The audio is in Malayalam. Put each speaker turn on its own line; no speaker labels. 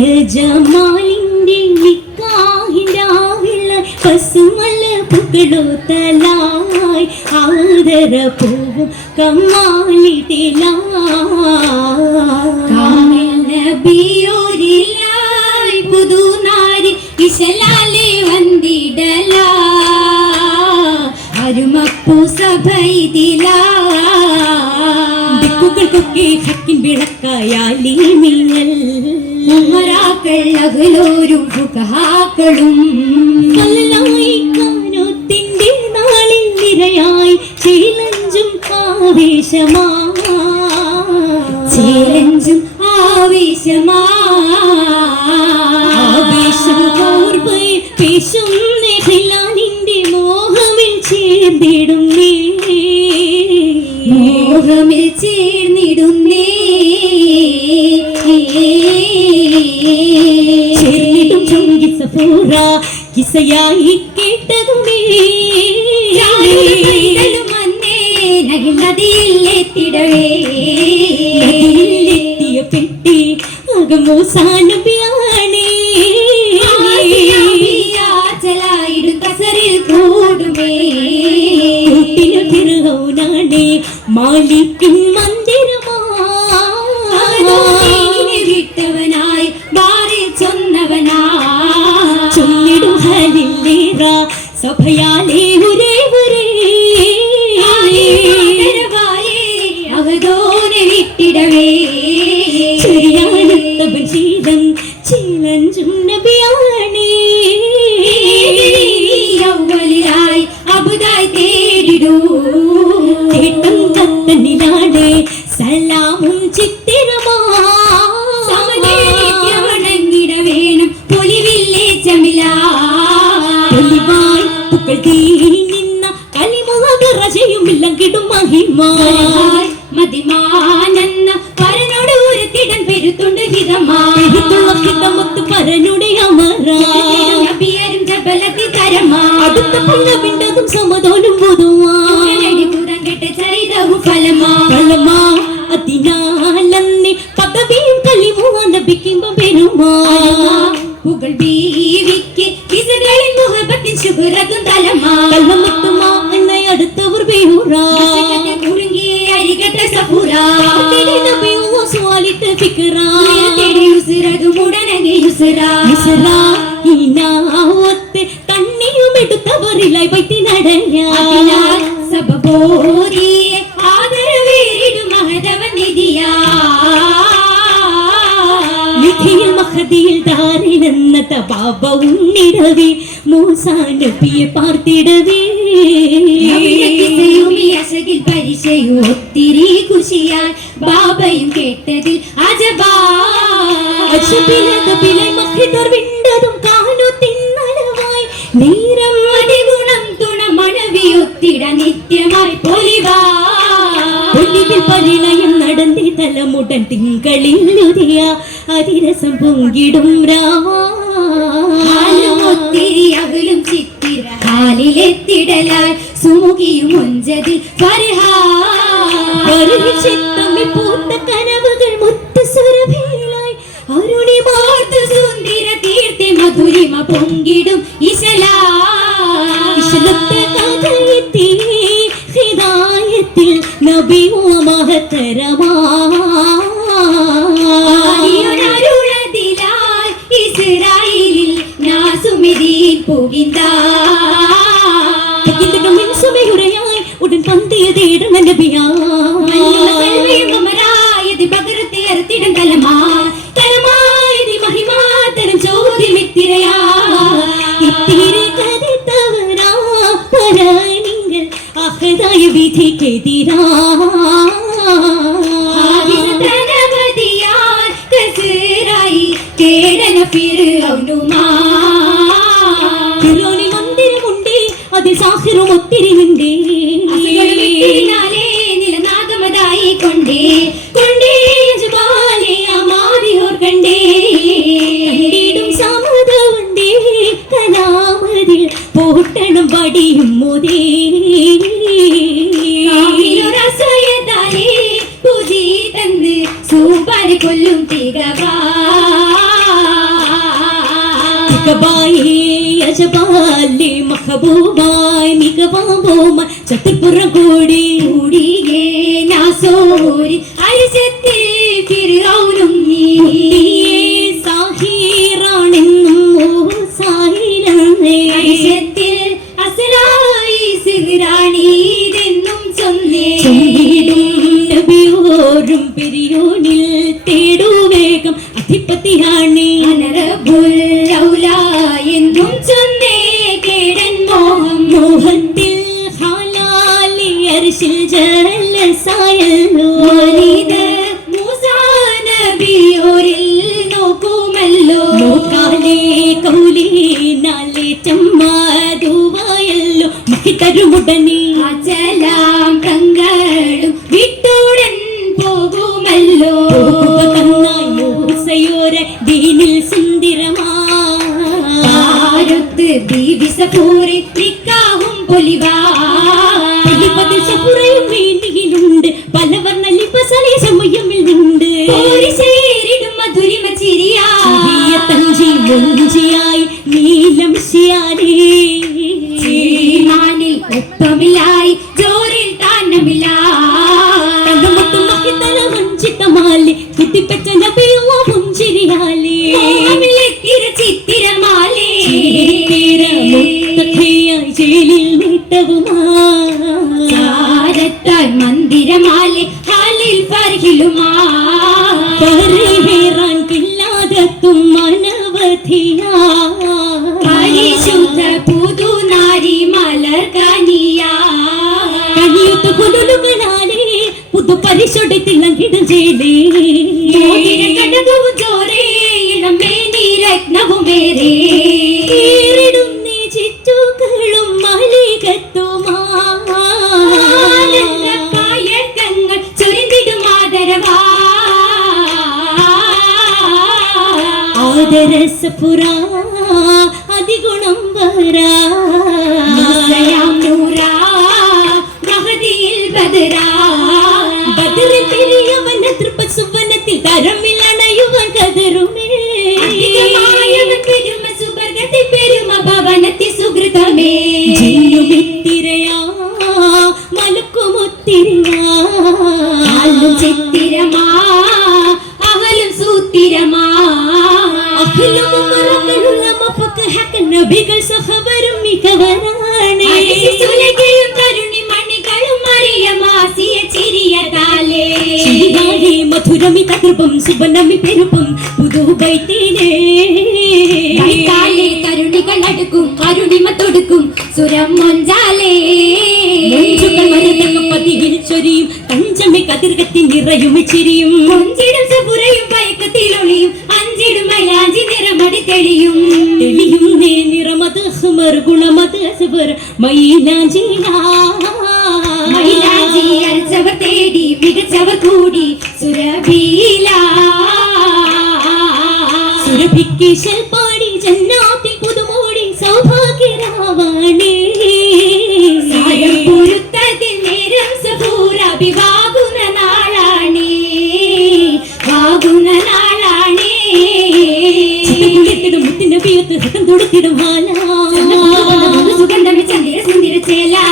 നിത്യജമാലിന്റെ നിക്കാഹിരാവിള പസുമല പുകളോത്തലായി ആദര പോവും
നബിയോരിലായി പുതുനാരി ഇശലാലെ വന്നിടല. അരുമപ്പു സഭയിതിലാ
ദിക്കുകൾക്കൊക്കെ ഹക്കിൻ വിളക്കായാലീ നാളിൽ നിരയായി ചേലഞ്ചും ആവേശമാ. ചേലഞ്ചും
ആവേശമാ.
ചുങ്കി സഫൂറ കിസയായി കേട്ടതുമേ. നദിയിലെത്തിയ പെട്ടി അകമോസാനബിയാണേ കൂട്ടിന് ഫിർഔനാണേ മാലിക്കും
മതിമാനെന്ന പരനോട് ഉരത്തിടൻ പെരുത്തുണ്ട് ഹിതമാ. എഴുത്തുള്ള
ഹിതമൊത്ത് പരനുടെ
നബിയരും ജബലത്തി തരമാ. അടുത്ത പള്ള
വിണ്ടതും സമതോലും പൊതുവാ. ഉടനടി
പുറം കെട്ട് ചരിതവും ഫലമാ.
ഫലമാ. അതിനാലന്നെ പദവിയും കലിമുഖ ലഭിക്കുമ്പോ പെരുമാ.
പുകൾ ബീവിക്ക് കിസകളിൽ മുഹബത്തിൻ ശുഭ്രതും തലമാ.
കള്ളമത്തുമാ എന്ന അടുത്തവർ പേരുറാ തണ്ണിയും പറ്റി
ആദരവേറിടും മഹതവ നിധിയാ
നിധിയിൽ മഹതിയിൽ ദാരിലെന്ന തപാപ ഉണ്ണിടവേ മൂസാ നബിയെ പാർത്തിടവേ.
അശകിൽ പരിചയും ഒത്തിരി കുശിയാൻ ബാബയും കേട്ടതിൽ അജബാ. അശുഭിലതപിലെ
മഹിതർ വിണ്ടതും കാണു തിന്നലവായി. നീരം
അതിഗുണം തുണ മണവിയൊത്തിട നിത്യമായി പൊലിവാ.
പരിണയം നടന്നി തലമുടൻ തിങ്കളിൽ ഉദിയ അതിരസം പൊങ്കിടും ഹാലും
ഒത്തിരി അകലും ചിത്തിര ഹാലിലെത്തിടലാൽ സുമുഖിയും ഒഞ്ചതിൽ ഫർഹാ
ചിത്തമ്മി പൂത്ത കനവുകൾ മുത്ത സുരഭിയിലായി. അരുണി ഓർത്ത്
സുന്ദര മധുരിമ പൊങ്കിടും ഇശലാ.
നബിയോ മഹത്തരമാ. പരാണിങ്ങൾ അഹദായ വിധിക്കെതിരാ
ആദിസതനവതിയാൽ കസറായി കേടന ഫിർഔനുമാ
ഫിറോനി മന്ദിരമുണ്ട് അതിൽ സാഹിറും ഒത്തിരി അജപാലി മഹബൂബായി പെരിയോനിൽ തേടൂ വേഗം അധിപതിയാണേ.
അനറബുൽ
ജലസായല്ലോ മനിത
മൂസാ നബിയോരിൽ നോക്കുമല്ലോ നോക്കാലേ
കൗലി നീലം
ഒപ്പമില്ലായി ജോറിൽ
മഹിതല വഞ്ചിതമാലി കുത്തിപ്പറ്റ നബിയുള്ള പുഞ്ചിരിയാലേ
ചിത്തിരമാലേ
ജയിലിൽ നീട്ടവുമാ
ചാരത്താൽ ഹാലിൽ ഫർഹിലുമാ
കരേറാൻ കില്ലാതെത്തും മനവധിയാ പുതു പരിശോടെ തിളങ്ങിടും ജയിലേ
കടകവും ചോരേ ഇളമേനി രത്നവുമേരേ
ഏറിടും നീ ചിറ്റുകളും മലികത്തുമാ
പായക്കങ്ങൾ ചൊരിഞ്ഞിടും ആദരവാ.
ആദരസപുരാ അതിഗുണം വരാ. സുവനത്തിൽ തരമിലണയുവൻ കതറുമേ
പെരുമ സുവർഗത്തിൽ പെരുമ ഭവനത്തിൽ സുഹൃതമേ
ജിന്നുമിത്തിരയാ മലക്കുമൊത്തിരയാ. ആലും
ചിത്തിരമാ അവലും സൂത്തിരമാ. അഖിലും മറങ്ങളുള്ള
മഫക്ക് ഹക്ക് നബികൾ സഹവരും മികവരാണേ
സുലകയും കരുണി മണികളും അറിയമാസിയ ചിരിയ താലേ.
മധുരമി തകൃപം സുബനമി പെരുപ്പം പുതുബൈത്തിനേ
കരുണികൾ അടുക്കും കരുണിമ തൊടുക്കും സുരം മൊഞ്ചാലേ. പതിവിൽ
ചൊരിയും കഞ്ചമി കതിർകത്തി നിറയും ചിരിയും.
കൊഞ്ചിടും സുപുരയും പയക്കത്തിലൊളിയും അഞ്ചിടും മൈലാഞ്ചി നിറമടി തെളിയും. തെളിയും
നേ നിറമത് സുമർ ഗുണമത് സുബർ മൈലാഞ്ചി മൈലാഞ്ചി
അരച്ചവർ തേടി മികച്ചവർ കൂടി
കിശൽ പാടി ജന്നാത്തിൽ പുതുമോടി സൗഭാഗ്യരാവാണേ
പുരുത്തതിൽ നേരം സഹൂരാഭി വാകുന്ന നാളാണേ. വാകുന്ന നാളാണേ.
ചിത്തകുളിത്തിടും മുത്തിന്റെ പിയത്ത് ഹൃദം തൊടുത്തിടും ഹാല
സുഗന്ധം ചന്ദ്ര സുന്ദര ചേലാ.